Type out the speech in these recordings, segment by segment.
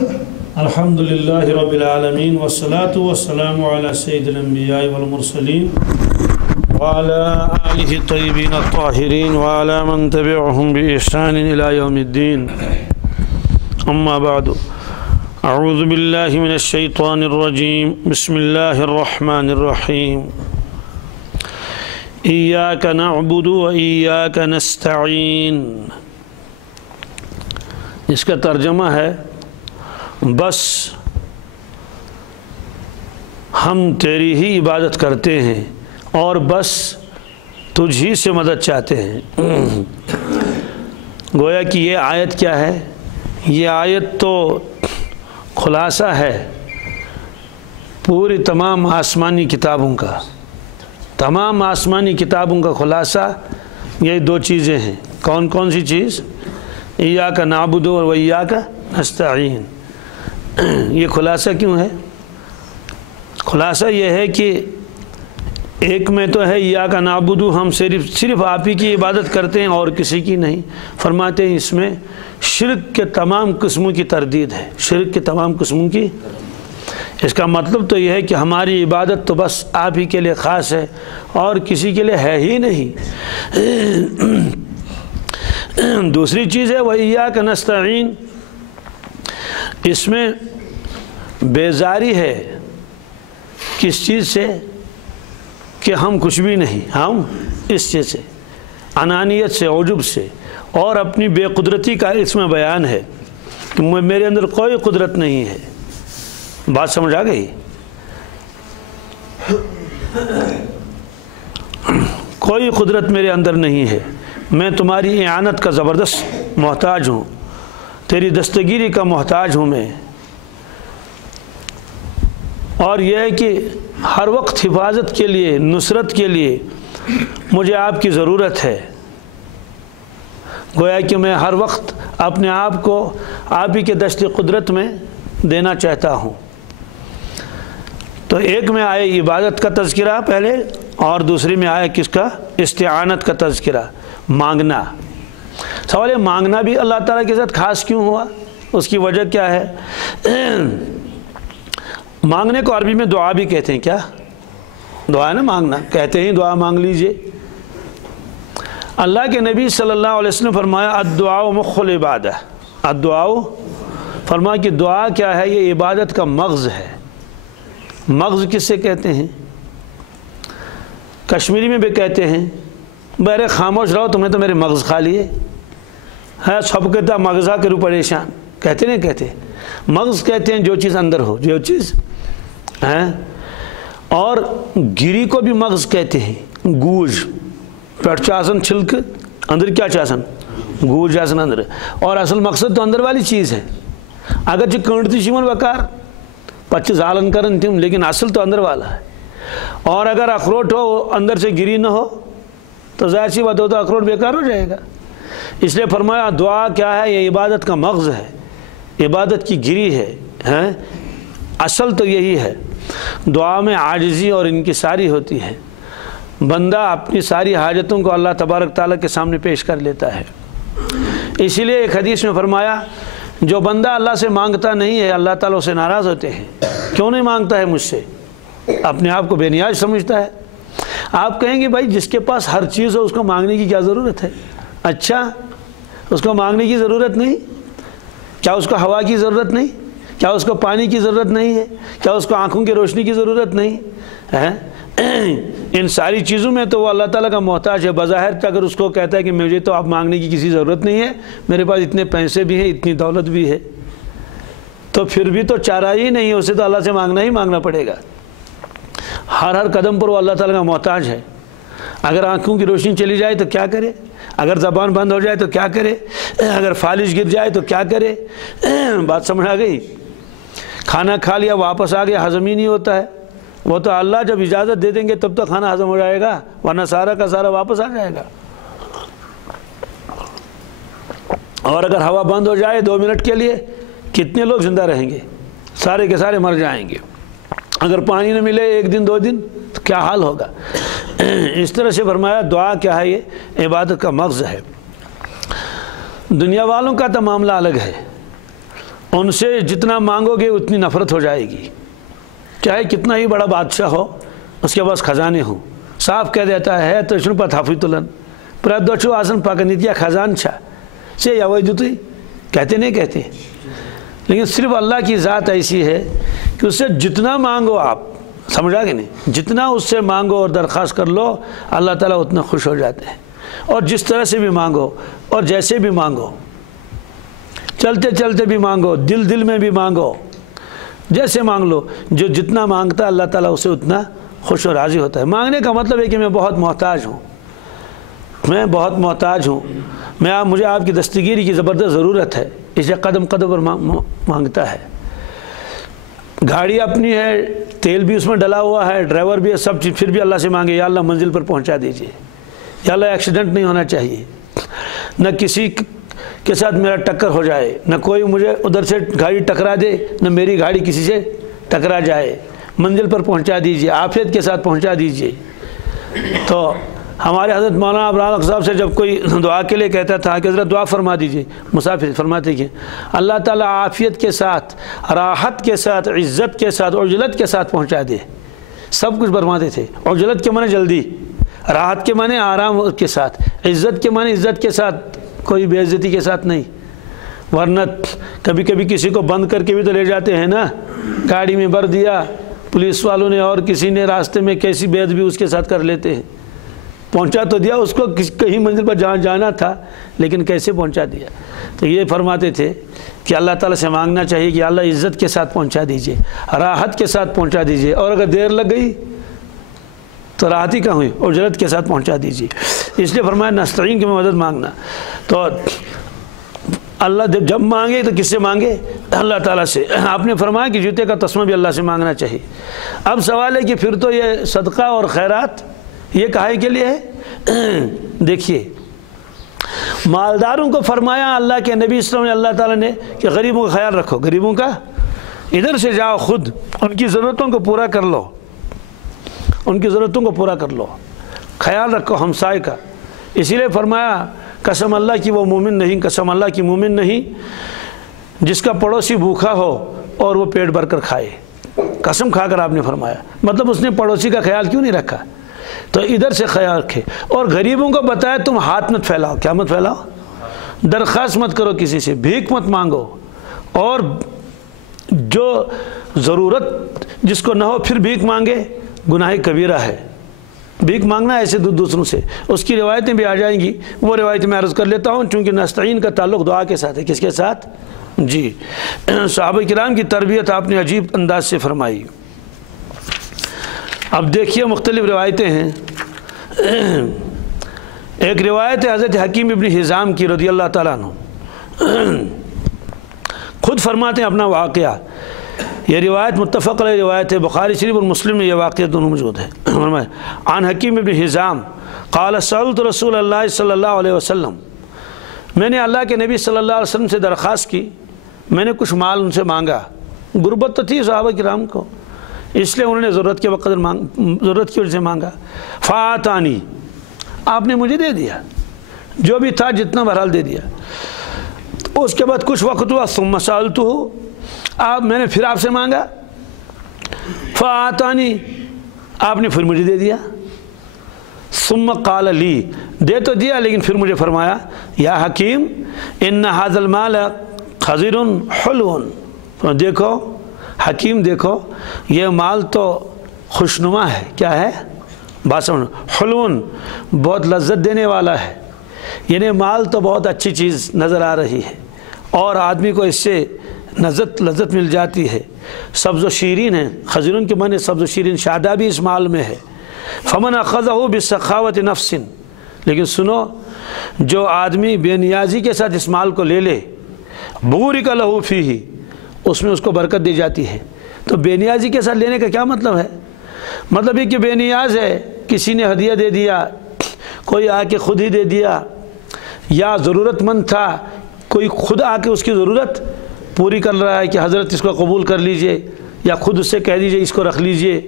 الحمدللہ رب العالمین والصلاة والسلام علی سید الانبیاء والمرسلین وعلى آلہ الطیبین الطاہرین وعلى من تبعهم بإحسان إلى یوم الدین اما بعد اعوذ باللہ من الشیطان الرجیم بسم اللہ الرحمن الرحیم ایاک نعبد و ایاک نستعین۔ اس کا ترجمہ ہے بس ہم تیری ہی عبادت کرتے ہیں اور بس تجھ ہی سے مدد چاہتے ہیں۔ گویا کہ یہ آیت کیا ہے؟ یہ آیت تو خلاصہ ہے پوری تمام آسمانی کتابوں کا۔ تمام آسمانی کتابوں کا خلاصہ یہ دو چیزیں ہیں۔ کون کون سی چیز؟ ایاک نعبد و ایاک نستعین۔ یہ خلاصہ کیوں ہے؟ خلاصہ یہ ہے کہ ایک میں تو ہے ایاک نعبد، ہم صرف آپ ہی کی عبادت کرتے ہیں اور کسی کی نہیں۔ فرماتے ہیں اس میں شرک کے تمام قسموں کی تردید ہے، شرک کے تمام قسموں کی۔ اس کا مطلب تو یہ ہے کہ ہماری عبادت تو بس آپ ہی کے لیے خاص ہے اور کسی کے لیے ہے ہی نہیں۔ دوسری چیز ہے وَإِيَّاكَ نَسْتَعِينُ، اس میں بیزاری ہے کس چیز سے؟ کہ ہم کچھ بھی نہیں، ہم اس چیز سے، انانیت سے، عجب سے اور اپنی بے قدرتی کا اس میں بیان ہے کہ میرے اندر کوئی قدرت نہیں ہے۔ بات سمجھ آ گئی؟ کوئی قدرت میرے اندر نہیں ہے، میں تمہاری اعانت کا زبردست محتاج ہوں، تیری دستگیری کا محتاج ہوں میں۔ اور یہ ہے کہ ہر وقت حفاظت کے لیے، نصرت کے لیے مجھے آپ کی ضرورت ہے۔ گویا کہ میں ہر وقت اپنے آپ کو آپ ہی کے دست قدرت میں دینا چاہتا ہوں۔ تو ایک میں آئے عبادت کا تذکرہ پہلے اور دوسری میں آیا کس کا؟ استعانت کا تذکرہ، مانگنا۔ سوال ہے مانگنا بھی اللہ تعالیٰ کے ساتھ خاص کیوں ہوا؟ اس کی وجہ کیا ہے؟ مانگنے کو عربی میں دعا بھی کہتے ہیں۔ کیا دعا ہے نا؟ مانگنا کہتے ہیں، دعا مانگ لیجئے۔ اللہ کے نبی صلی اللہ علیہ وسلم فرمایا الدعاء مخ العبادہ، الدعاء، فرمایا کہ دعا کیا ہے؟ یہ عبادت کا مغز ہے۔ مغز کس سے کہتے ہیں؟ کشمیری میں بھی کہتے ہیں بہرے خاموش رہو تمہیں تو میرے مغز کھا لیے ہے، سب کہتا مغزہ کرو پریشان، کہتے نہیں کہتے؟ مغز کہتے ہیں جو چیز اندر ہو، جو چیز ہے۔ اور گری کو بھی مغز کہتے ہیں، گوج، پیٹ چاسن چھلک اندر کیا چاسن؟ گوج چاسن اندر۔ اور اصل مقصد تو اندر والی چیز ہے۔ اگرچہ کنڈتی شیمن وکار پچ زالن کرن تم، لیکن اصل تو اندر والا ہے۔ اور اگر اخروٹ ہو اندر سے گری نہ ہو تو ظاہر سی بات ہو تو اخروٹ بیکار ہو جائے گا۔ اس لیے فرمایا دعا کیا ہے؟ یہ عبادت کا مغز ہے، عبادت کی گری ہے۔ اصل تو یہی ہے۔ دعا میں عاجزی اور انکساری ہوتی ہے، بندہ اپنی ساری حاجتوں کو اللہ تبارک تعالیٰ کے سامنے پیش کر لیتا ہے۔ اسی لیے ایک حدیث میں فرمایا جو بندہ اللہ سے مانگتا نہیں ہے اللہ تعالیٰ اسے ناراض ہوتے ہیں۔ کیوں نہیں مانگتا ہے مجھ سے؟ اپنے آپ کو بے نیاز سمجھتا ہے۔ آپ کہیں گے بھائی جس کے پاس ہر چیز ہو اس کو مانگنے کی کیا ضرورت ہے؟ اچھا، اس کو مانگنے کی ضرورت نہیں؟ کیا اس کو ہوا کی ضرورت نہیں؟ کیا اس کو پانی کی ضرورت نہیں ہے؟ کیا اس کو آنکھوں کی روشنی کی ضرورت نہیں ہے؟ ان ساری چیزوں میں تو وہ اللہ تعالیٰ کا محتاج ہے۔ بظاہر اگر اس کو کہتا ہے کہ مجھے تو آپ مانگنے کی کسی ضرورت نہیں ہے، میرے پاس اتنے پیسے بھی ہیں، اتنی دولت بھی ہے، تو پھر بھی تو چارہ ہی نہیں ہے، اسے تو اللہ سے مانگنا ہی مانگنا پڑے گا۔ ہر قدم پر وہ اللہ تعالیٰ کا محتاج ہے۔ اگر آنکھوں کی روشنی چلی جائے تو کیا کرے؟ اگر زبان بند ہو جائے تو کیا کرے؟ اگر فالش گر جائے تو کیا کرے؟ بات سمجھ آ گئی؟ کھانا کھا لیا واپس آ گیا، ہضم ہی نہیں ہوتا ہے، وہ تو اللہ جب اجازت دے دیں گے تب تو کھانا ہضم ہو جائے گا، ورنہ سارا کا سارا واپس آ جائے گا۔ اور اگر ہوا بند ہو جائے 2 منٹ کے لیے کتنے لوگ زندہ رہیں گے؟ سارے کے سارے مر جائیں گے۔ اگر پانی نہ ملے 1 دن 2 دن تو کیا حال ہوگا؟ اس طرح سے فرمایا دعا کیا ہے؟ یہ عبادت کا مغز ہے۔ دنیا والوں کا تو معاملہ الگ ہے، ان سے جتنا مانگو گے اتنی نفرت ہو جائے گی، چاہے کتنا ہی بڑا بادشاہ ہو، اس کے پاس خزانے ہوں، صاف کہہ دیتا ہے تو اس پر حافظ تلن پردوچو آسن پاکنیتیا خزان چھا سے یا وہ دوتی کہتے نہیں کہتے، لیکن صرف اللہ کی ذات ایسی ہے کہ اس سے جتنا مانگو آپ، سمجھا کہ نہیں، جتنا اس سے مانگو اور درخواست کر لو اللہ تعالیٰ اتنا خوش ہو جاتے ہیں، اور جس طرح سے بھی مانگو اور جیسے بھی مانگو، چلتے چلتے بھی مانگو، دل دل میں بھی مانگو، جیسے مانگ لو، جو جتنا مانگتا ہے اللہ تعالیٰ اسے اتنا خوش و راضی ہوتا ہے۔ مانگنے کا مطلب ہے کہ میں بہت محتاج ہوں، میں بہت محتاج ہوں، مجھے آپ کی دستگیری کی زبردست ضرورت ہے، اسے قدم قدم پر مانگتا ہے۔ گاڑی اپنی ہے، تیل بھی اس میں ڈلا ہوا ہے، ڈرائیور بھی ہے، سب چیز، پھر بھی اللہ سے مانگے یا اللہ منزل پر پہنچا دیجئے، یا اللہ ایکسیڈنٹ نہیں ہونا چاہیے، نہ کسی کے ساتھ میرا ٹکر ہو جائے، نہ کوئی مجھے ادھر سے گاڑی ٹکرا دے، نہ میری گاڑی کسی سے ٹکرا جائے، منزل پر پہنچا دیجئے، عافیت کے ساتھ پہنچا دیجئے۔ تو ہمارے حضرت مولانا ابرار صاحب سے جب کوئی دعا کے لیے کہتا تھا کہ حضرت دعا فرما دیجئے، مسافر فرماتے کہ اللہ تعالیٰ عافیت کے ساتھ، راحت کے ساتھ، عزت کے ساتھ، عجلت کے ساتھ پہنچا دے، سب کچھ فرماتے تھے۔ عجلت کے معنی جلدی، راحت کے معنی آرام کے ساتھ، عزت کے معنی عزت کے ساتھ، کوئی بے عزتی کے ساتھ نہیں، ورنہ کبھی کبھی کسی کو بند کر کے بھی تو لے جاتے ہیں نا، گاڑی میں بھر دیا پولیس والوں نے اور کسی نے راستے میں کیسی بے ادبی اس کے ساتھ کر لیتے ہیں، پہنچا تو دیا اس کو کہیں منزل پر جہاں جانا تھا، لیکن کیسے پہنچا دیا۔ تو یہ فرماتے تھے کہ اللہ تعالیٰ سے مانگنا چاہیے کہ اللہ عزت کے ساتھ پہنچا دیجئے، راحت کے ساتھ پہنچا دیجئے، اور اگر دیر لگ گئی تو راحت ہی کہاں ہوئی، عجلت کے ساتھ پہنچا دیجئے۔ اس لیے فرمایا نستعین کی مدد مانگنا۔ تو اللہ جب مانگے تو کس سے مانگے؟ اللہ تعالیٰ سے۔ آپ نے فرمایا کہ جوتے کا تسمہ بھی اللہ سے مانگنا چاہیے۔ اب سوال ہے کہ پھر تو یہ صدقہ اور خیرات یہ کہے کے لیے ہے؟ دیکھیے مالداروں کو فرمایا اللہ کے نبی صلی اللہ علیہ وسلم اللہ تعالیٰ نے کہ غریبوں کا خیال رکھو، غریبوں کا ادھر سے جاؤ، خود ان کی ضرورتوں کو پورا کر لو، ان کی ضرورتوں کو پورا کر لو، خیال رکھو ہمسائے کا۔ اسی لیے فرمایا قسم اللہ کی وہ مومن نہیں، قسم اللہ کی مومن نہیں جس کا پڑوسی بھوکا ہو اور وہ پیٹ بھر کر کھائے، قسم کھا کر آپ نے فرمایا۔ مطلب اس نے پڑوسی کا خیال کیوں نہیں رکھا؟ تو ادھر سے خیال رکھے، اور غریبوں کو بتایا تم ہاتھ مت پھیلاؤ، کیا مت پھیلاؤ؟ درخواست مت کرو کسی سے، بھیک مت مانگو، اور جو ضرورت جس کو نہ ہو پھر بھیک مانگے گناہ کبیرہ ہے۔ بھیک مانگنا ایسے دوسروں سے، اس کی روایتیں بھی آ جائیں گی، وہ روایتیں میں عرض کر لیتا ہوں چونکہ نستعین کا تعلق دعا کے ساتھ ہے۔ کس کے ساتھ؟ جی صحابہ کرام کی تربیت آپ نے عجیب انداز سے فرمائی۔ اب دیکھیے مختلف روایتیں ہیں۔ ایک روایت ہے حضرت حکیم ابن حزام کی رضی اللہ تعالیٰ عنہ، خود فرماتے ہیں اپنا واقعہ، یہ روایت متفق علیہ روایت ہے، بخاری شریف اور مسلم میں یہ واقعہ دونوں موجود ہے۔ عن حکیم ابن حزام قال سألت رسول اللہ صلی اللہ علیہ وسلم، میں نے اللہ کے نبی صلی اللہ علیہ وسلم سے درخواست کی، میں نے کچھ مال ان سے مانگا، غربت تو تھی صحابہ کرام کو، اس لیے انہوں نے ضرورت کے وقت ضرورت کی وجہ سے مانگا، فآتانی، آپ نے مجھے دے دیا، جو بھی تھا جتنا بہرحال دے دیا۔ اس کے بعد کچھ وقت ہوا، ثم سألتہ، میں نے پھر آپ سے مانگا، فآتانی، آپ نے پھر مجھے دے دیا، ثم قال لی، دے تو دیا لیکن پھر مجھے فرمایا، یا حکیم ان ھذا المال خضر حلو، دیکھو حکیم دیکھو یہ مال تو خوشنما ہے، کیا ہے؟ بات سمجھو، حلون بہت لذت دینے والا ہے، یعنی مال تو بہت اچھی چیز نظر آ رہی ہے اور آدمی کو اس سے لذت مل جاتی ہے، سبز و شیرین ہے، خضرون کے معنی سبز و شیرین، شادابی اس مال میں ہے، فمن اخذہ بسخاوت نفس، لیکن سنو جو آدمی بے نیازی کے ساتھ اس مال کو لے لے، بورک لہ فیہ، اس میں اس کو برکت دی جاتی ہے۔ تو بے نیازی کے ساتھ لینے کا کیا مطلب ہے؟ مطلب یہ کہ بے نیاز ہے، کسی نے ہدیہ دے دیا، کوئی آ کے خود ہی دے دیا، یا ضرورت مند تھا کوئی خود آ کے اس کی ضرورت پوری کر رہا ہے کہ حضرت اس کو قبول کر لیجئے، یا خود اس سے کہہ دیجئے اس کو رکھ لیجئے،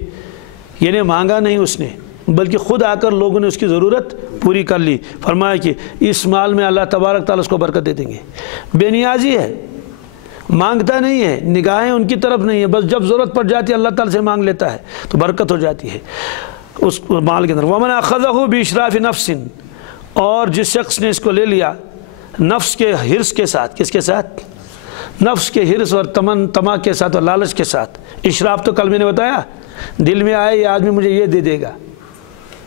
یعنی مانگا نہیں اس نے بلکہ خود آ کر لوگوں نے اس کی ضرورت پوری کر لی۔ فرمایا کہ اس مال میں اللہ تبارک تعالیٰ اس کو برکت دے دیں گے۔ بے نیازی ہے، مانگتا نہیں ہے، نگاہیں ان کی طرف نہیں ہے، بس جب ضرورت پڑ جاتی ہے اللہ تعالیٰ سے مانگ لیتا ہے تو برکت ہو جاتی ہے اس مال کے اندر۔ وَمَنْ أَخَذَهُ بِإِشْرَافِ نَفْسٍ، اور جس شخص نے اس کو لے لیا نفس کے حرص کے ساتھ، کس کے ساتھ؟ نفس کے حرص اور طمع کے ساتھ اور لالچ کے ساتھ۔ اشراف تو کل میں نے بتایا، دل میں آئے یہ آدمی مجھے یہ دے دے گا،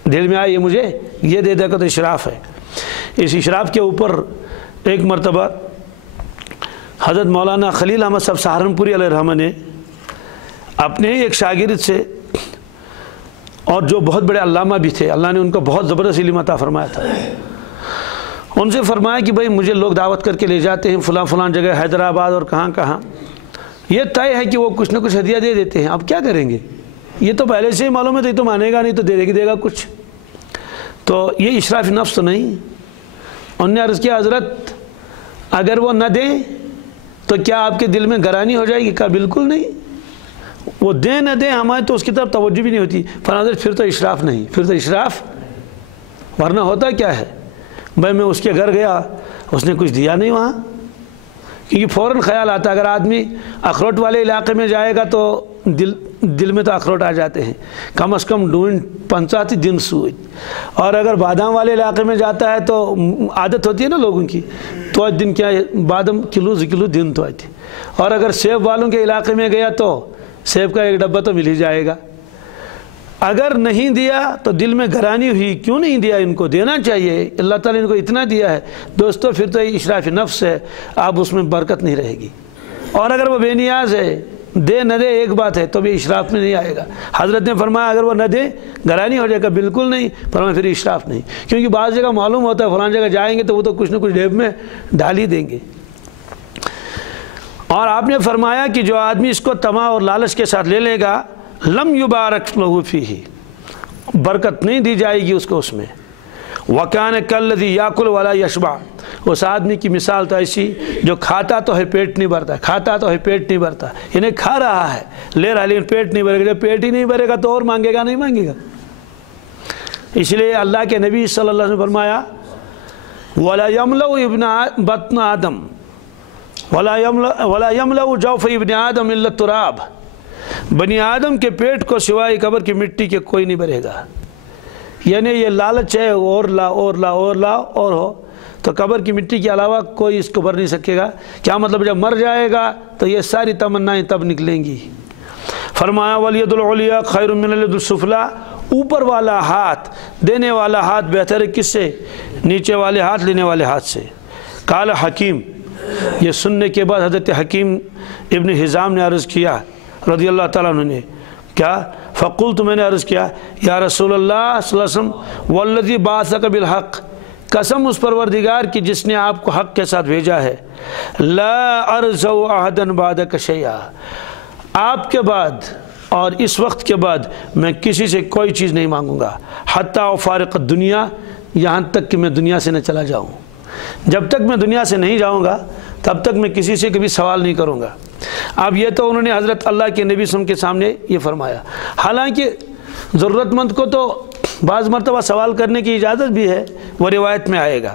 دل میں آئے یہ مجھے یہ دے دے گا، تو اشراف ہے۔ اس اشراف کے اوپر ایک مرتبہ حضرت مولانا خلیل احمد صاحب سہارنپوری علیہ الرحمہ نے اپنے ایک شاگرد سے، اور جو بہت بڑے علامہ بھی تھے، اللہ نے ان کو بہت زبردست علم عطا فرمایا تھا، ان سے فرمایا کہ بھائی مجھے لوگ دعوت کر کے لے جاتے ہیں فلاں فلاں جگہ، حیدرآباد اور کہاں کہاں، یہ طے ہے کہ وہ کچھ نہ کچھ ہدیہ دے دیتے ہیں، اب کیا کریں گے؟ یہ تو پہلے سے ہی معلوم ہے، تو یہ تو مانے گا نہیں، تو دے گا کچھ، تو یہ اشراف نفس تو نہیں۔ انہوں نے عرض کیا حضرت اگر وہ نہ دیں تو کیا آپ کے دل میں گرانی ہو جائے گی؟ کہا بالکل نہیں، وہ دیں نہ دیں ہمارے تو اس کی طرف توجہ بھی نہیں ہوتی۔ فرمایا حضرت پھر تو اشراف نہیں، پھر تو اشراف، ورنہ ہوتا کیا ہے؟ بھائی میں اس کے گھر گیا، اس نے کچھ دیا نہیں وہاں، کیونکہ فوراً خیال آتا ہے اگر آدمی اخروٹ والے علاقے میں جائے گا تو دل میں تو اخروٹ آ جاتے ہیں، کم از کم ڈھونڈ پنچاتی دن سوچ، اور اگر بادام والے علاقے میں جاتا ہے تو عادت ہوتی ہے نا لوگوں کی، تو آج دن کیا ہے بادام کلو دن تو آتی، اور اگر سیب والوں کے علاقے میں گیا تو سیب کا ایک ڈبہ تو مل ہی جائے گا۔ اگر نہیں دیا تو دل میں گرانی ہوئی، کیوں نہیں دیا؟ ان کو دینا چاہیے، اللہ تعالیٰ ان کو اتنا دیا ہے دوستو، پھر تو یہ اشراف نفس ہے، آپ اس میں برکت نہیں رہے گی۔ اور اگر وہ بے نیاز ہے، دے نہ دے ایک بات ہے، تو بھی اشراف میں نہیں آئے گا۔ حضرت نے فرمایا اگر وہ نہ دے گرانی ہو جائے گا، بالکل نہیں، فرمایا پھر اشراف نہیں، کیونکہ بعض جگہ معلوم ہوتا ہے فلاں جگہ جائیں گے تو وہ تو کچھ نہ کچھ جیب میں ڈال ہی دیں گے۔ اور آپ نے فرمایا کہ جو آدمی اس کو طمع اور لالچ کے ساتھ لے لے گا، لم یبارک لہ فیہ، برکت نہیں دی جائے گی اس کو اس میں۔ وَكَانَ كَالَّذِي يَأْكُلُ وَلَا يَشْبَعُ، اس آدمی کی مثال تو ایسی جو کھاتا تو ہے پیٹ نہیں بھرتا، کھاتا تو ہے پیٹ نہیں بھرتا، انہیں کھا رہا ہے لے رہا ہے لیکن پیٹ نہیں بھرے گا۔ جب پیٹ ہی نہیں بھرے گا تو اور مانگے گا نہیں مانگے گا۔ اس لیے اللہ کے نبی صلی اللہ علیہ وسلم نے فرمایا وَلَا يَمْلَأُ ابْنَ بَطْنَ آدم وَلَا يَمْلَأُ جَوْفَ ابْنِ آدم إِلَّا التُّرَابُ، بنی آدم کے پیٹ کو سوائے قبر کی مٹی کے کوئی نہیں بھرے گا۔ یعنی یہ لالچ ہے اور لا اور لا اور لا اور ہو، تو قبر کی مٹی کے علاوہ کوئی اس کو بھر نہیں سکے گا۔ کیا مطلب؟ جب مر جائے گا تو یہ ساری تمنائیں تب نکلیں گی۔ فرمایا وَالْيَدُ الْعُلْيَا خَيْرٌ مِّنَ الْيَدِ السُّفْلَىٰ، اوپر والا ہاتھ، دینے والا ہاتھ بہتر ہے کس سے؟ نیچے والے ہاتھ، لینے والے ہاتھ سے۔ قال حکیم، یہ سننے کے بعد حضرت حکیم ابن حزام نے عرض کیا رضی اللہ تعالیٰ عنہ نے، کیا؟ فقلت، میں نے عرض کیا یا رسول اللہ صلی اللہ علیہ وسلم والذی بعثک بالحق، قسم اس پروردگار کی جس نے آپ کو حق کے ساتھ بھیجا ہے، لا ارجو احدا بعدک شیئا، آپ کے بعد اور اس وقت کے بعد میں کسی سے کوئی چیز نہیں مانگوں گا، حتی افارق الدنیا، یہاں تک کہ میں دنیا سے نہ چلا جاؤں، جب تک میں دنیا سے نہیں جاؤں گا تب تک میں کسی سے کبھی سوال نہیں کروں گا۔ اب یہ تو انہوں نے حضرت اللہ کے نبی صلی اللہ علیہ وسلم کے سامنے یہ فرمایا، حالانکہ ضرورت مند کو تو بعض مرتبہ سوال کرنے کی اجازت بھی ہے، وہ روایت میں آئے گا،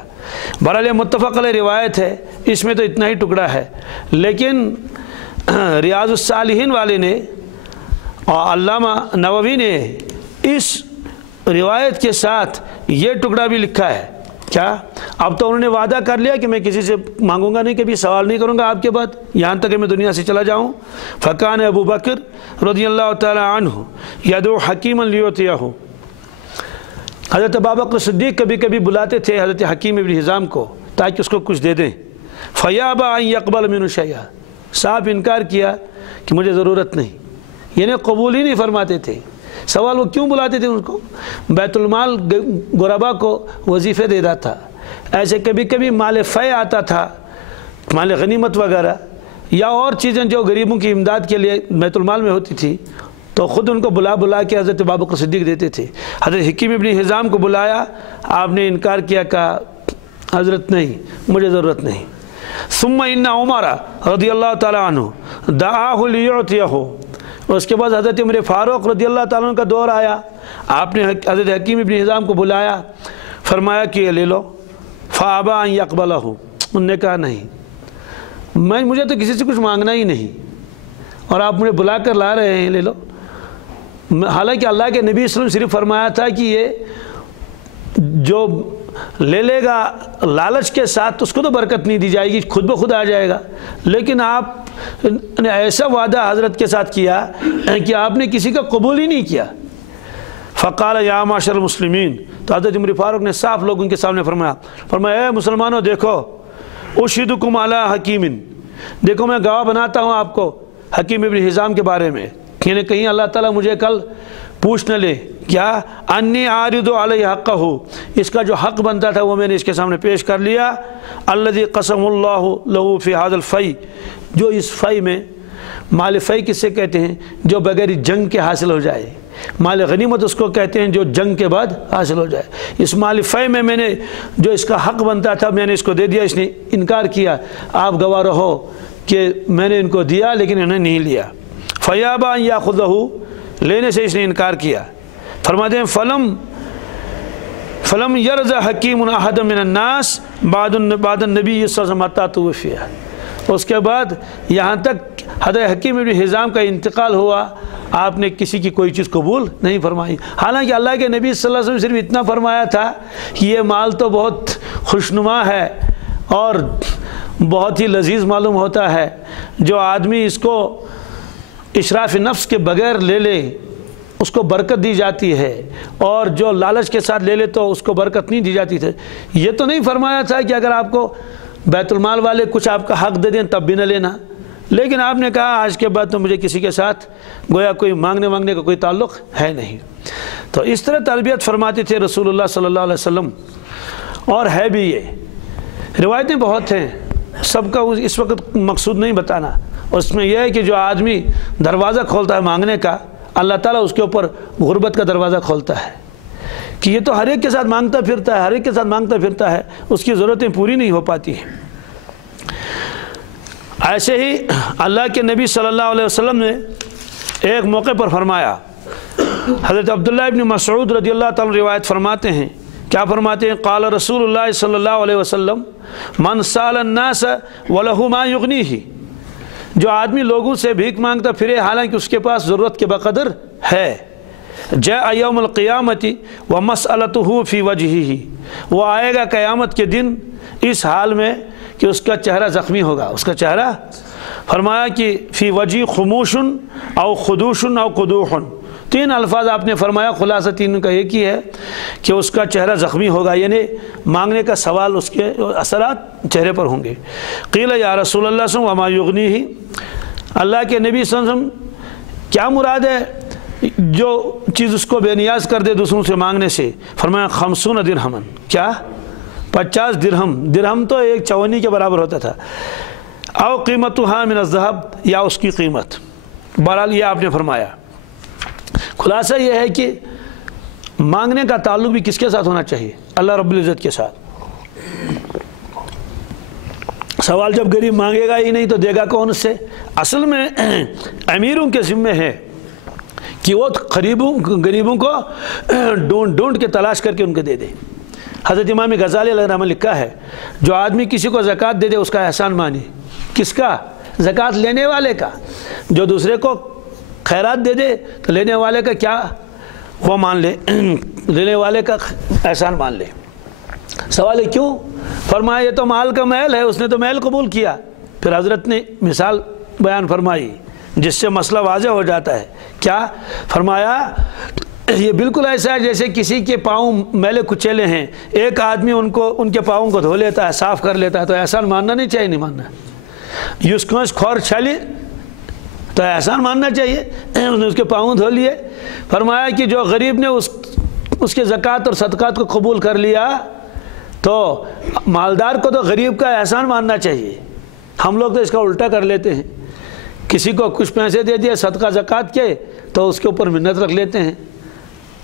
بہرحال متفق علیہ روایت ہے، اس میں تو اتنا ہی ٹکڑا ہے، لیکن ریاض الصالحین والے نے اور علامہ نووی نے اس روایت کے ساتھ یہ ٹکڑا بھی لکھا ہے، کیا؟ اب تو انہوں نے وعدہ کر لیا کہ میں کسی سے مانگوں گا نہیں، کبھی سوال نہیں کروں گا آپ کے بعد، یہاں تک کہ میں دنیا سے چلا جاؤں۔ فکان ابو بکر رضی اللہ تعالی عنہ یدعو حکیما لیعطیہ، حضرت ابوبکر صدیق کبھی کبھی بلاتے تھے حضرت حکیم ابن حزام کو تاکہ اس کو کچھ دے دیں۔ فیابى ان يقبل منه شیئا، صاحب انکار کیا کہ مجھے ضرورت نہیں، یعنی قبول ہی نہیں فرماتے تھے۔ سوال وہ کیوں بلاتے تھے ان کو؟ بیت المال غربا کو وظیفے دیتا تھا، ایسے کبھی کبھی مال فے آتا تھا، مال غنیمت وغیرہ، یا اور چیزیں جو غریبوں کی امداد کے لیے بیت المال میں ہوتی تھی، تو خود ان کو بلا کے حضرت ابوبکر صدیق دیتے تھے۔ حضرت حکیم ابن حزام کو بلایا، آپ نے انکار کیا، کہا حضرت نہیں، مجھے ضرورت نہیں۔ ثم ان عمر رضی اللہ تعالیٰ عنہ دعاہ لیعطیہ، اس کے بعد حضرت عمر فاروق رضی اللہ تعالیٰ عنہ کا دور آیا، آپ نے حضرت حکیم ابن حزام کو بلایا، فرمایا کہ یہ لے لو۔ فابى ان يقبلہ، انہوں نے کہا نہیں، مجھے تو کسی سے کچھ مانگنا ہی نہیں، اور آپ مجھے بلا کر لا رہے ہیں، لے لو۔ حالانکہ اللہ کے نبی صلی اللہ علیہ وسلم صرف فرمایا تھا کہ یہ جو لے لے گا لالچ کے ساتھ اس کو تو برکت نہیں دی جائے گی، خود بخود آ جائے گا، لیکن آپ نے ایسا وعدہ حضرت کے ساتھ کیا کہ آپ نے کسی کا قبول ہی نہیں کیا۔ فقال یا معاشر المسلمین، تو حضرت عمر فاروق نے صاف لوگوں کے سامنے فرمایا اے مسلمانوں دیکھو، اشہدکم علی حکیم، دیکھو میں گواہ بناتا ہوں آپ کو حکیم ابن حزام کے بارے میں، یعنی کہیں اللہ تعالیٰ مجھے کل پوچھ نہ لے کیا انی عارض علیہ حقہ، اس کا جو حق بنتا تھا وہ میں نے اس کے سامنے پیش کر لیا، الذی قسم اللہ لہ فی ھذا الفی، جو اس فی میں، مال فی کس سے کہتے ہیں جو بغیر جنگ کے حاصل ہو جائے، مال غنیمت اس کو کہتے ہیں جو جنگ کے بعد حاصل ہو جائے، اس مال فی میں نے جو اس کا حق بنتا تھا میں نے اس کو دے دیا، اس نے انکار کیا، آپ گواہ رہو کہ میں نے ان کو دیا لیکن انہیں نہیں لیا۔ فیابا ان یاخذہ، لینے سے اس نے انکار کیا۔ فرماتے ہیں فلم یرض حکیم احد من الناس بعد النبی صلی اللہ علیہ وسلم حتی توفی، اس کے بعد یہاں تک حضرت حکیم ابن حزام کا انتقال ہوا آپ نے کسی کی کوئی چیز قبول نہیں فرمائی، حالانکہ اللہ کے نبی صلی اللہ علیہ وسلم صرف اتنا فرمایا تھا کہ یہ مال تو بہت خوشنما ہے اور بہت ہی لذیذ معلوم ہوتا ہے، جو آدمی اس کو اشراف نفس کے بغیر لے لے اس کو برکت دی جاتی ہے، اور جو لالچ کے ساتھ لے لے تو اس کو برکت نہیں دی جاتی تھی۔ یہ تو نہیں فرمایا تھا کہ اگر آپ کو بیت المال والے کچھ آپ کا حق دے دیں تب بھی نہ لینا، لیکن آپ نے کہا آج کے بعد تو مجھے کسی کے ساتھ گویا کوئی مانگنے کا کوئی تعلق ہے نہیں۔ تو اس طرح تربیت فرماتے تھے رسول اللہ صلی اللہ علیہ وسلم، اور ہے بھی یہ روایتیں بہت ہیں، سب کا اس وقت مقصود نہیں بتانا، اور اس میں یہ ہے کہ جو آدمی دروازہ کھولتا ہے مانگنے کا، اللہ تعالیٰ اس کے اوپر غربت کا دروازہ کھولتا ہے کہ یہ تو ہر ایک کے ساتھ مانگتا پھرتا ہے، ہر ایک کے ساتھ مانگتا پھرتا ہے، اس کی ضرورتیں پوری نہیں ہو پاتی ہیں۔ ایسے ہی اللہ کے نبی صلی اللہ علیہ وسلم نے ایک موقع پر فرمایا، حضرت عبداللہ ابن مسعود رضی اللہ تعالیٰ روایت فرماتے ہیں، کیا فرماتے ہیں؟ قال رسول اللہ صلی اللہ علیہ وسلم من سال الناس ولہ ما یغنیہ، جو آدمی لوگوں سے بھیک مانگتا پھرے حالانکہ اس کے پاس ضرورت کے بقدر ہے، جاء یوم القیامت ومسألتہ فی وجہہ، وہ آئے گا قیامت کے دن اس حال میں کہ اس کا چہرہ زخمی ہوگا، اس کا چہرہ، فرمایا کہ فی وجہ خموش او خدوش او قدوح، تین الفاظ آپ نے فرمایا، خلاصہ تین کا ایک ہی ہے کہ اس کا چہرہ زخمی ہوگا، یعنی مانگنے کا سوال اس کے اثرات چہرے پر ہوں گے۔ قیل یا رسول اللہ صلی اللہ علیہ وسلم وما یغنیہ، اللہ کے نبی صلی اللہ علیہ وسلم کیا مراد ہے جو چیز اس کو بے نیاز کر دے دوسروں سے مانگنے سے؟ فرمایا 50 درہما، کیا 50 درہم، درہم تو ایک چونی کے برابر ہوتا تھا، او قیمتها من الذهب، یا اس کی قیمت، بہرحال یہ آپ نے فرمایا۔ خلاصہ یہ ہے کہ مانگنے کا تعلق بھی کس کے ساتھ ہونا چاہیے؟ اللہ رب العزت کے ساتھ۔ سوال جب غریب مانگے گا ہی نہیں تو دے گا کون اس سے؟ اصل میں امیروں کے ذمہ ہے کہ وہ غریبوں کو ڈھونڈ کے تلاش کر کے ان کو دے دے۔ حضرت امام غزالی علیہ الرحمہ لکھا ہے جو آدمی کسی کو زکوٰۃ دے دے اس کا احسان مانے، کس کا؟ زکوٰۃ لینے والے کا۔ جو دوسرے کو خیرات دے دے تو لینے والے کا کیا وہ مان لے، لینے والے کا احسان مان لے۔ سوال ہے کیوں؟ فرمایا یہ تو مال کا محل ہے، اس نے تو محل قبول کیا۔ پھر حضرت نے مثال بیان فرمائی جس سے مسئلہ واضح ہو جاتا ہے، کیا فرمایا؟ یہ بالکل ایسا ہے جیسے کسی کے پاؤں میلے کچیلے ہیں، ایک آدمی ان کے پاؤں کو دھو لیتا ہے، صاف کر لیتا ہے، تو احسان ماننا نہیں چاہیے؟ نہیں ماننا۔ یوز کوش کھور چھالی تو احسان ماننا چاہیے، اس نے اس کے پاؤں دھو لیے۔ فرمایا کہ جو غریب نے اس کے زکوٰۃ اور صدقات کو قبول کر لیا تو مالدار کو تو غریب کا احسان ماننا چاہیے۔ ہم لوگ تو اس کا الٹا کر لیتے ہیں، کسی کو کچھ پیسے دے دیے صدقہ زکوٰۃ کے تو اس کے اوپر منت رکھ لیتے ہیں،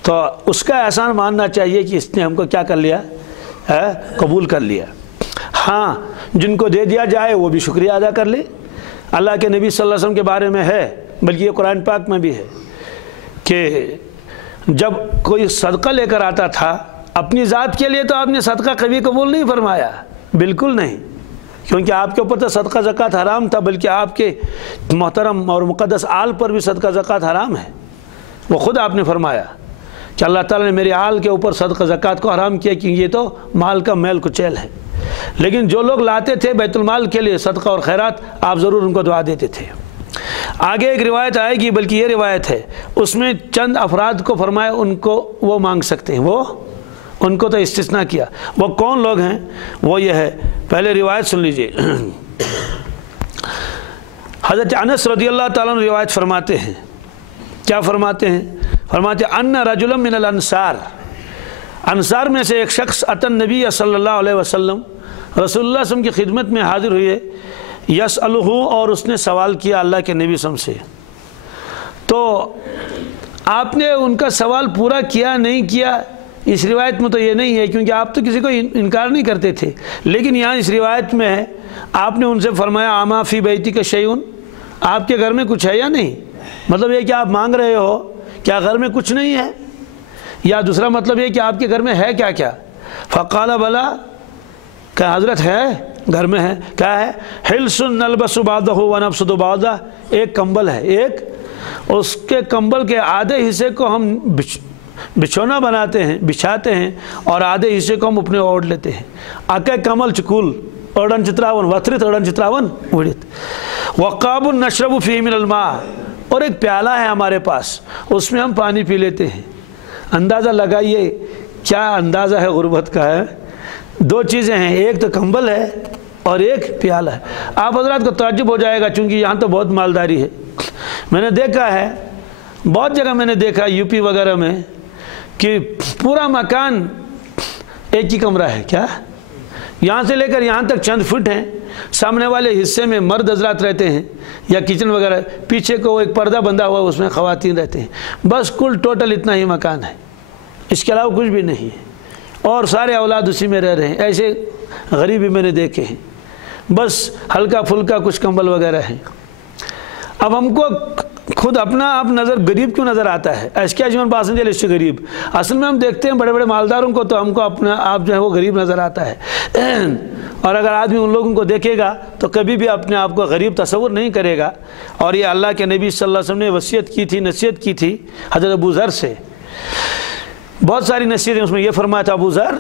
تو اس کا احسان ماننا چاہیے کہ اس نے ہم کو کیا کر لیا، قبول کر لیا۔ ہاں جن کو دے دیا جائے وہ بھی شکریہ ادا کر لے۔ اللہ کے نبی صلی اللہ علیہ وسلم کے بارے میں ہے، بلکہ یہ قرآن پاک میں بھی ہے کہ جب کوئی صدقہ لے کر آتا تھا اپنی ذات کے لیے تو آپ نے صدقہ کبھی قبول نہیں فرمایا، بالکل نہیں، کیونکہ آپ کے اوپر تو صدقہ زکوٰۃ حرام تھا، بلکہ آپ کے محترم اور مقدس آل پر بھی صدقہ زکوٰۃ حرام ہے۔ وہ خود آپ نے فرمایا کہ اللہ تعالیٰ نے میرے آل کے اوپر صدقہ زکوٰۃ کو حرام کیا کہ یہ تو مال کا میل کچیل ہے، لیکن جو لوگ لاتے تھے بیت المال کے لیے صدقہ اور خیرات، آپ ضرور ان کو دعا دیتے تھے۔ آگے ایک روایت آئے گی، بلکہ یہ روایت ہے، اس میں چند افراد کو فرمایا ان کو وہ مانگ سکتے ہیں، وہ ان کو تو استثناء کیا۔ وہ کون لوگ ہیں؟ وہ یہ ہے، پہلے روایت سن لیجئے۔ حضرت انس رضی اللہ تعالیٰ عنہ روایت فرماتے ہیں، کیا فرماتے ہیں؟ فرماتے ہیں ان رجلا من الانصار، انصار میں سے ایک شخص اتى النبی صلی اللہ علیہ وسلم، رسول اللہ صلی اللہ علیہ وسلم کی خدمت میں حاضر ہوئے، یسألہ، اور اس نے سوال کیا اللہ کے نبی صلی اللہ علیہ وسلم سے۔ تو آپ نے ان کا سوال پورا کیا نہیں کیا، اس روایت میں تو یہ نہیں ہے، کیونکہ آپ تو کسی کو انکار نہیں کرتے تھے، لیکن یہاں اس روایت میں ہے آپ نے ان سے فرمایا اما فی بیتک شیء، آپ کے گھر میں کچھ ہے یا نہیں؟ مطلب یہ کہ آپ مانگ رہے ہو، کیا گھر میں کچھ نہیں ہے؟ یا دوسرا مطلب یہ کہ آپ کے گھر میں ہے کیا کیا؟ فقال بلا، کہ حضرت ہے، گھر میں ہے، کیا ہے؟ حلس نلبس بعضہ ونبسط بعضہ، ایک کمبل ہے، ایک اس کے کمبل کے آدھے حصے کو ہم بچھونا بناتے ہیں، بچھاتے ہیں، اور آدھے حصے کو ہم اپنے اوڑھ لیتے ہیں۔ اکے کمل چکول اوڑن چتراون وترت اوڑن چتراون وڑت، وقاب نشرب فیہ من الماء، اور ایک پیالہ ہے ہمارے پاس، اس میں ہم پانی پی لیتے ہیں۔ اندازہ لگائیے کیا اندازہ ہے غربت کا ہے؟ دو چیزیں ہیں، ایک تو کمبل ہے اور ایک پیالہ ہے۔ آپ حضرات کو تعجب ہو جائے گا، چونکہ یہاں تو بہت مالداری ہے۔ میں نے دیکھا ہے، بہت جگہ میں نے دیکھا یو پی وغیرہ میں، کہ پورا مکان ایک ہی کمرہ ہے، کیا یہاں سے لے کر یہاں تک چند فٹ ہیں، سامنے والے حصے میں مرد حضرات رہتے ہیں یا کچن وغیرہ، پیچھے کو ایک پردہ بندھا ہوا اس میں خواتین رہتے ہیں، بس کل ٹوٹل اتنا ہی مکان ہے، اس کے علاوہ کچھ بھی نہیں ہے، اور سارے اولاد اسی میں رہ رہے ہیں۔ ایسے غریب بھی میں نے دیکھے ہیں، بس ہلکا پھلکا کچھ کمبل وغیرہ ہیں۔ اب ہم کو خود اپنا آپ نظر غریب کیوں نظر آتا ہے؟ ایس کیا جیون پاسنجر لسٹ غریب، اصل میں ہم دیکھتے ہیں بڑے بڑے مالداروں کو تو ہم کو اپنا آپ جو ہے وہ غریب نظر آتا ہے، اور اگر آدمی ان لوگوں کو دیکھے گا تو کبھی بھی اپنے آپ کو غریب تصور نہیں کرے گا۔ اور یہ اللہ کے نبی صلی اللہ علیہ وسلم نے وصیت کی تھی، نصیحت کی تھی حضرت ابو ذر سے، بہت ساری نصیحتیں، اس میں یہ فرمایا تھا ابو ذر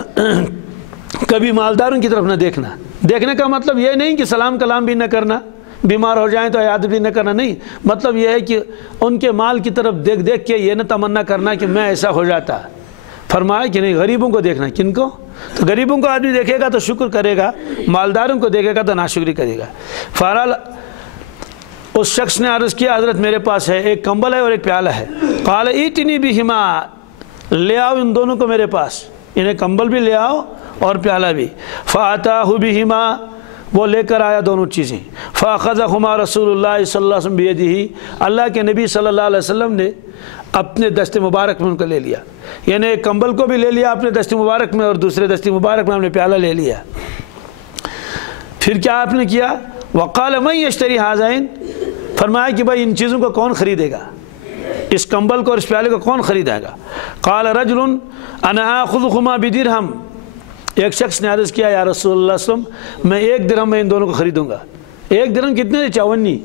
کبھی مالداروں کی طرف نہ دیکھنا۔ دیکھنے کا مطلب یہ نہیں کہ سلام کلام بھی نہ کرنا، بیمار ہو جائیں تو عیادت بھی نہ کرنا، نہیں، مطلب یہ ہے کہ ان کے مال کی طرف دیکھ دیکھ کے یہ نہ تمنا کرنا کہ میں ایسا ہو جاتا۔ فرمایا کہ نہیں، غریبوں کو دیکھنا۔ کن کو؟ تو غریبوں کو آدمی دیکھے گا تو شکر کرے گا، مالداروں کو دیکھے گا تو ناشکری کرے گا۔ فہرحال اس شخص نے عرض کیا حضرت میرے پاس ہے، ایک کمبل ہے اور ایک پیالہ ہے۔ قال ایتنی بہما، لے آؤ ان دونوں کو میرے پاس، انہیں کمبل بھی لے آؤ اور پیالہ بھی۔ فاتاہ بہما، وہ لے کر آیا دونوں چیزیں۔ فاخذہما رسول اللہ صلی اللہ علیہ وسلم بیدہ، اللہ کے نبی صلی اللہ علیہ وسلم نے اپنے دست مبارک میں ان کو لے لیا، یعنی ایک کمبل کو بھی لے لیا اپنے دست مبارک میں، اور دوسرے دست مبارک میں ہم نے پیالہ لے لیا۔ پھر کیا آپ نے کیا؟ وقال من یشتری ھذین، فرمایا کہ بھائی ان چیزوں کو کون خریدے گا، اس کمبل کو اور اس پیالے کو کون خریدے گا؟ قال رجل انا آخذہما بدرہم، ایک شخص نے عرض کیا یا رسول اللہ صلی اللہ علیہ وسلم میں 1 درہم میں ان دونوں کو خریدوں گا۔ 1 درہم کتنے؟ 54،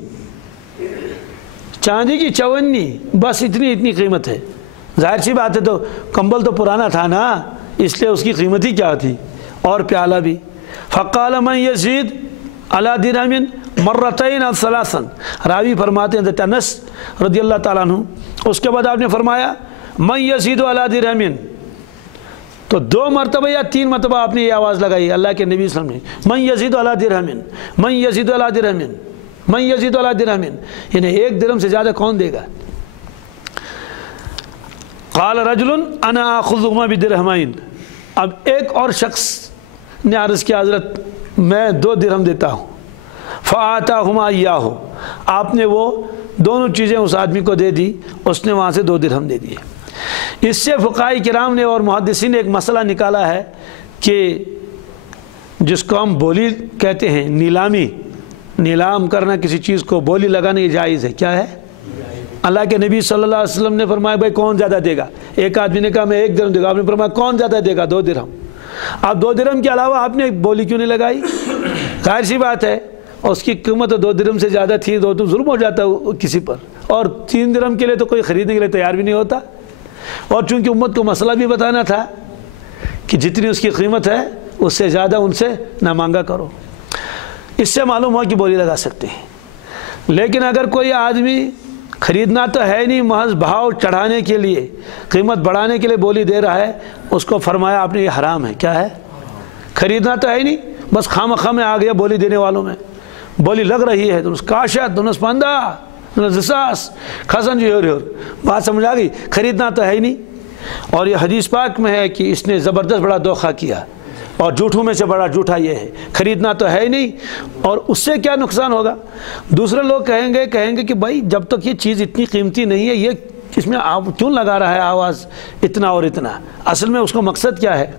چاندی کی 54، بس اتنی قیمت ہے۔ ظاہر سی بات ہے، تو کمبل تو پرانا تھا نا، اس لیے اس کی قیمت ہی کیا تھی، اور پیالہ بھی۔ فقال من یزید علی درہم مرتین او ثلاثا، راوی فرماتے ہیں حضرت انس رضی اللہ تعالیٰ عنہ، اس کے بعد آپ نے فرمایا من یزید علی درہم، تو 2 مرتبہ یا 3 مرتبہ آپ نے یہ آواز لگائی اللہ کے نبی صلی اللہ علیہ وسلم نے، من یزید علی درہم، من یزید علی درہم، من یزید علی درہم، یعنی 1 درہم سے زیادہ کون دے گا؟ قال رجل انا آخذہما بدرہمین، اب ایک اور شخص نے عرض کیا حضرت میں 2 درہم دیتا ہوں۔ فآتاہما ایاہ، آپ نے وہ دونوں چیزیں اس آدمی کو دے دی، اس نے وہاں سے 2 درہم دے دیے۔ اس سے فقہاء کرام نے اور محدثین نے ایک مسئلہ نکالا ہے کہ جس کو ہم بولی کہتے ہیں، نیلامی، نیلام کرنا کسی چیز کو، بولی لگانا، یہ جائز ہے۔ کیا ہے؟ اللہ کے نبی صلی اللہ علیہ وسلم نے فرمایا بھائی کون زیادہ دے گا؟ ایک آدمی نے کہا میں 1 درہم دے گا، آپ نے فرمایا کون زیادہ دے گا؟ 2 درہم۔ اب 2 درہم کے علاوہ آپ نے بولی کیوں نہیں لگائی؟ ظاہر سی بات ہے اس کی قیمت 2 درہم سے زیادہ تھی تو ظلم ہو جاتا کسی پر، اور 3 درہم کے لیے تو کوئی خریدنے کے لیے تیار بھی نہیں ہوتا۔ اور چونکہ امت کو مسئلہ بھی بتانا تھا کہ جتنی اس کی قیمت ہے اس سے زیادہ ان سے نہ مانگا کرو، اس سے معلوم ہوا کہ بولی لگا سکتے ہیں۔ لیکن اگر کوئی آدمی خریدنا تو ہے نہیں، محض بھاؤ چڑھانے کے لیے، قیمت بڑھانے کے لیے بولی دے رہا ہے، اس کو فرمایا آپ نے یہ حرام ہے۔ کیا ہے؟ خریدنا تو ہے نہیں، بس خواہ میں آ گیا بولی دینے والوں میں، بولی لگ رہی ہے تو کاشت دنس پندہ زساس خزن جو بات سمجھ آ گئی، خریدنا تو ہے ہی نہیں۔ اور یہ حدیث پاک میں ہے کہ اس نے زبردست بڑا دھوکہ کیا، اور جھوٹوں میں سے بڑا جھوٹا یہ ہے، خریدنا تو ہے ہی نہیں، اور اس سے کیا نقصان ہوگا؟ دوسرے لوگ کہیں گے کہ بھائی جب تک یہ چیز اتنی قیمتی نہیں ہے، یہ اس میں آپ کیوں لگا رہا ہے آواز اتنا اور اتنا؟ اصل میں اس کو مقصد کیا ہے؟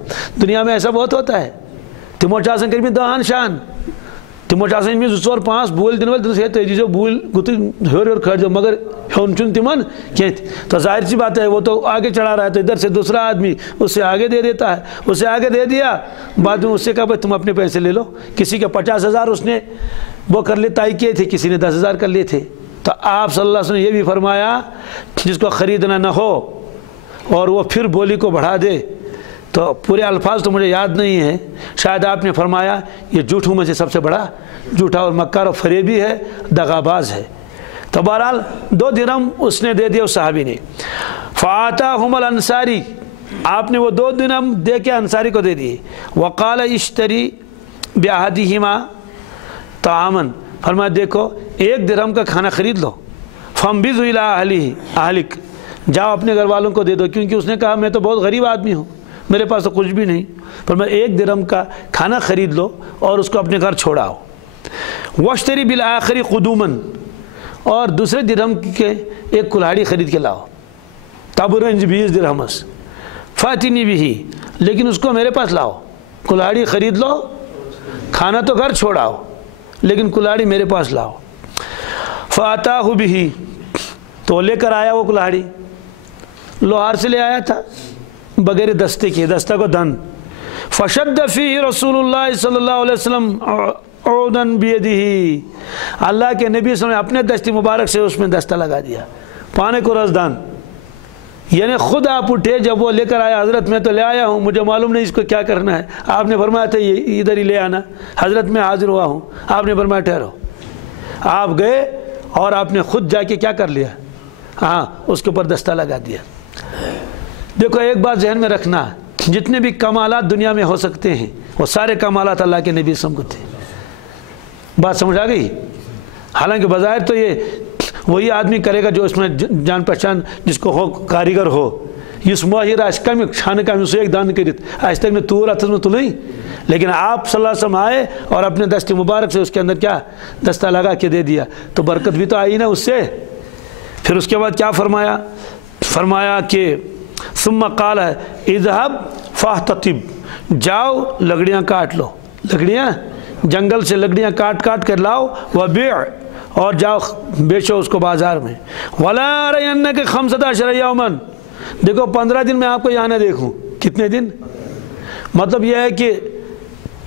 دنیا میں ایسا بہت ہوتا ہے، تمو چاسن کرمی دہان شان، تمو چاسن میں 2 اور 5 بول دن وال ہے تیزی سے بول گتی ہور کھڑ جو، مگر ہون چن تمن کہتے، تو ظاہر سی بات ہے وہ تو آگے چڑھا رہا ہے، تو ادھر سے دوسرا آدمی اس سے آگے دے دیتا ہے، اس سے آگے دے دیا، بعد میں اس سے کہا بھائی تم اپنے پیسے لے لو۔ کسی کے 50,000 اس نے وہ کر لے طے کیے تھے، کسی نے 10,000 کر لیے تھے۔ تو آپ صلی اللہ علیہ وسلم نے یہ بھی فرمایا جس کو خریدنا نہ ہو اور وہ پھر بولی کو بڑھا دے، تو پورے الفاظ تو مجھے یاد نہیں ہیں، شاید آپ نے فرمایا یہ جھوٹوں میں سے سب سے بڑا جھوٹا اور مکار و فریبی ہے، دغاباز ہے۔ تو بہرحال 2 درہم اس نے دے دیا اس صحابی نے۔ فآتاہم الانصاری، آپ نے وہ 2 درہم دے کے انصاری کو دے دیے۔ وقال اشتری بأحدہما طعاما، فرمایا دیکھو 1 درہم کا کھانا خرید لو، فانبذ الی اہلک، جاؤ اپنے گھر والوں کو دے دو، کیونکہ اس نے کہا میں تو بہت غریب آدمی ہوں، میرے پاس تو کچھ بھی نہیں، فرمایا 1 درہم کا کھانا خرید لو اور اس کو اپنے گھر چھوڑاؤ۔ واشتری بالآخر قدوما، اور دوسرے درہم کے 1 کلہاڑی خرید کے لاؤ، تبرنج 20 درہمس، فاتنی بھی، لیکن اس کو میرے پاس لاؤ، کلہاڑی خرید لو، کھانا تو گھر چھوڑاؤ لیکن کلہاڑی میرے پاس لاؤ۔ فاتاہ بھی، تو لے کر آیا وہ کلہاڑی، لوہار سے لے آیا تھا بغیر دستے کے، دستہ کو دھن۔ فشد فیہ رسول اللہ صلی اللہ علیہ وسلم عودن بیدہ، اللہ کے نبی صلی اللہ علیہ وسلم نے اپنے دستی مبارک سے اس میں دستہ لگا دیا، پانے کو رزدان، یعنی خود آپ اٹھے جب وہ لے کر آیا، حضرت میں تو لے آیا ہوں، مجھے معلوم نہیں اس کو کیا کرنا ہے، آپ نے فرمایا تھا یہ ادھر ہی لے آنا، حضرت میں حاضر ہوا ہوں، آپ نے فرمایا ٹھہرو، آپ گئے اور آپ نے خود جا کے کیا کر لیا، ہاں اس کے اوپر دستہ لگا دیا۔ دیکھو ایک بات ذہن میں رکھنا، جتنے بھی کمالات دنیا میں ہو سکتے ہیں وہ سارے کمالات اللہ کے نبی صلی اللہ علیہ وسلم کو تھے۔ بات سمجھ آ گئی؟ حالانکہ بظاہر تو یہ وہی آدمی کرے گا جو اس میں جان پہچان جس کو ہو، کاریگر ہو، اس ماہر اشکا میں چھانے کا اسے ایک دان کرت آج تک میں تور اتس میں تلیں، لیکن آپ صلی اللہ علیہ وسلم آئے اور اپنے دست مبارک سے اس کے اندر کیا دستہ لگا کے دے دیا، تو برکت بھی تو آئی نا اس سے۔ پھر اس کے بعد کیا فرمایا؟ فرمایا کہ ثم قال اذهب فاحتطب، جاؤ لکڑیاں کاٹ لو، لکڑیاں جنگل سے لکڑیاں کاٹ کر لاؤ، وبیع، اور جاؤ بیچو اس کو بازار میں، ولا رینک 15 یوما، دیکھو 15 دن میں آپ کو یہاں نہ دیکھوں۔ کتنے دن؟ مطلب یہ ہے کہ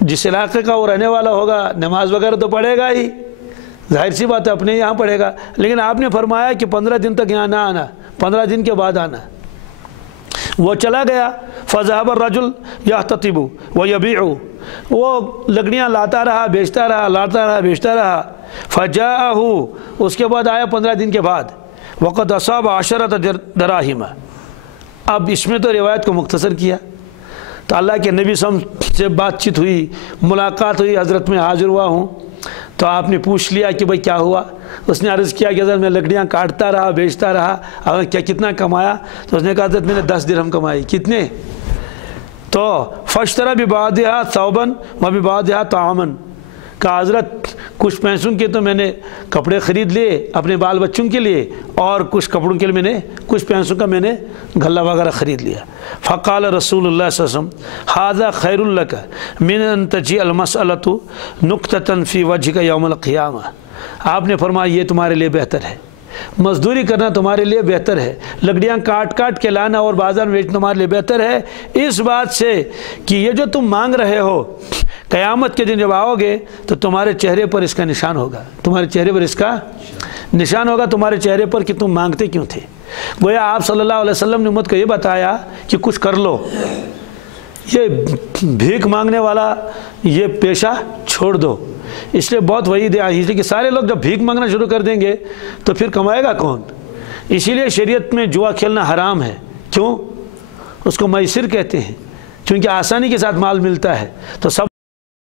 جس علاقے کا وہ رہنے والا ہوگا نماز وغیرہ تو پڑھے گا ہی، ظاہر سی بات ہے اپنے یہاں پڑھے گا، لیکن آپ نے فرمایا کہ 15 دن تک یہاں نہ آنا، 15 دن کے بعد آنا۔ وہ چلا گیا، فذهب الرجل يحتطب ويبيع، وہ لکڑیاں لاتا رہا بیچتا رہا، لاتا رہا بیچتا رہا، فجاءه، اس کے بعد آیا 15 دن کے بعد، وقد اصاب 10 دراہم۔ اب اس میں تو روایت کو مختصر کیا، تو اللہ کے نبی صلی اللہ علیہ وسلم سے بات چیت ہوئی، ملاقات ہوئی، حضرت میں حاضر ہوا ہوں، تو آپ نے پوچھ لیا کہ بھئی کیا ہوا؟ اس نے عرض کیا کہ حضرت میں لکڑیاں کاٹتا رہا بیچتا رہا، اور کیا کتنا کمایا؟ تو اس نے کہا حضرت میں نے 10 درہم کمائی۔ کتنے؟ تو فاشترى ببعضها ثوبا وببعضها طعاما، کہا حضرت کچھ پیسوں کے تو میں نے کپڑے خرید لیے اپنے بال بچوں کے لیے، اور کچھ کپڑوں کے لیے میں نے کچھ پیسوں کا میں نے غلہ وغیرہ خرید لیا۔ فقال رسول اللہ صلی اللہ علیہ وسلم هذا خیر لك من ان تجيء المسألة نقطة في وجهك يوم القیامہ، آپ نے فرمایا یہ تمہارے لیے بہتر ہے مزدوری کرنا تمہارے لیے بہتر ہے، لکڑیاں کاٹ کاٹ کے لانا اور بازار میں بیچنا تمہارے لیے بہتر ہے، اس بات سے کہ یہ جو تم مانگ رہے ہو قیامت کے دن جب آؤ گے تو تمہارے چہرے پر اس کا نشان ہوگا، تمہارے چہرے پر اس کا نشان ہوگا، تمہارے چہرے پر کہ تم مانگتے کیوں تھے۔ گویا آپ صلی اللہ علیہ وسلم نے امت کو یہ بتایا کہ کچھ کر لو، یہ بھیک مانگنے والا یہ پیشہ چھوڑ دو۔ اس لیے بہت وعید آئی ہے کہ سارے لوگ جب بھیک مانگنا شروع کر دیں گے تو پھر کمائے گا کون؟ اسی لیے شریعت میں جوا کھیلنا حرام ہے۔ کیوں؟ اس کو میسر کہتے ہیں، کیونکہ آسانی کے ساتھ مال ملتا ہے۔ تو سب